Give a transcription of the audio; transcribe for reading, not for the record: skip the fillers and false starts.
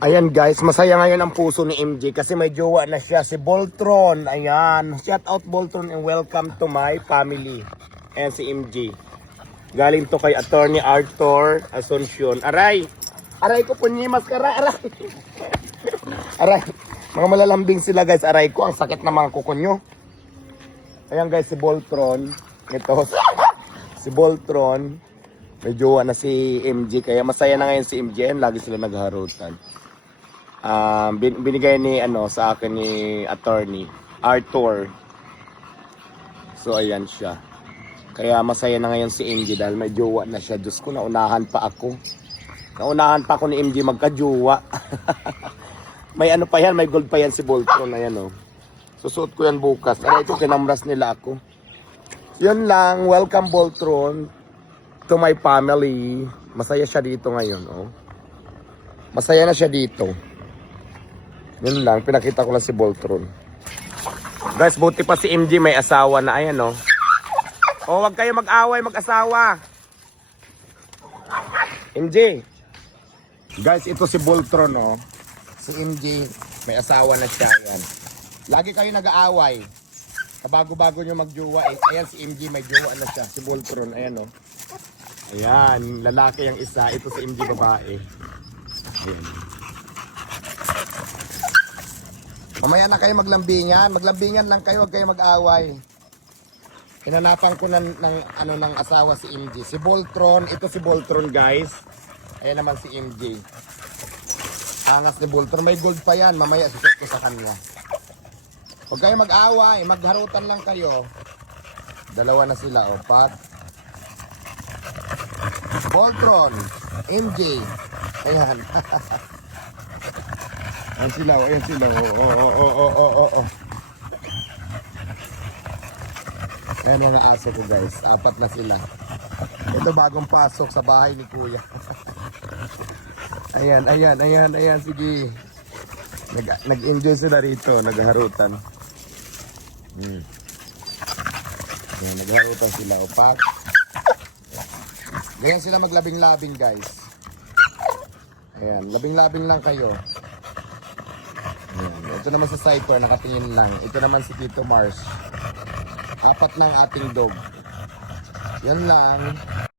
Ayan guys, masaya ngayon ang puso ni MJ kasi may jowa na siya, si Voltron. Ayan, shout out Voltron and welcome to my family. Ayan si MJ. Galing to kay Attorney Arthur Asuncion. Aray! Aray ko punyi maskara, aray! Aray! Mga malalambing sila guys, aray ko, ang sakit na mga kuko nyo. Ayan guys, si Voltron. Ito, si Voltron. May jowa na si MJ, kaya masaya na ngayon si MJ. Ayan, lagi sila nagharutan. Binigay ni sa akin ni Attorney Arthur. So ayan siya. Kaya masaya na ngayon si MJ dahil may jowa na siya. Diyos ko, naunahan pa ako. Naunahan pa ako ni MJ magka-jowa. May ano pa yan, may gold pa yan si Voltron. Ayan susuot ko yan bukas. Aray ito, kinamras nila ako. Yun lang, welcome Voltron to my family. Masaya siya dito ngayon. Masaya na siya dito. Yun lang, pinakita ko lang si Voltron. Guys, buti pa si MJ may asawa na. Ayan wag kayo mag-away, mag-asawa. MJ. Guys, ito si Voltron Si MJ, may asawa na siya. Ayan. Lagi kayo nag-aaway. Bago-bago nyo mag-jowa. Ayan si MJ, may jowa na siya. Si Voltron, ayan Ayan, lalaki ang isa. Ito si MJ, babae. Ayan. Mamaya na kayo maglambingan. Maglambingan lang kayo, huwag kayo mag-away. Hinanapan ko ng asawa si MJ. Si Voltron, ito si Voltron guys. Ayan naman si MJ. Angas ni Voltron. May gold pa yan. Mamaya susot ko sa kanya. Huwag kayo mag-away. Magharutan lang kayo. Dalawa na sila. Voltron. MJ. Ayan. Ayan sila. Ayan mga aso ko guys. 4 na sila. Ito bagong pasok sa bahay ni Kuya. Ayan. Sige. Nag-enjoy sila rito. Nagharutan. Ayan, nagharutan sila. Ganyan sila maglabing-labing guys. Ayan, labing-labing lang kayo. Ayan. Ito naman si Cypher, nakatingin lang. Ito naman si Tito Mars. 4 na ang ating dog. Yan lang.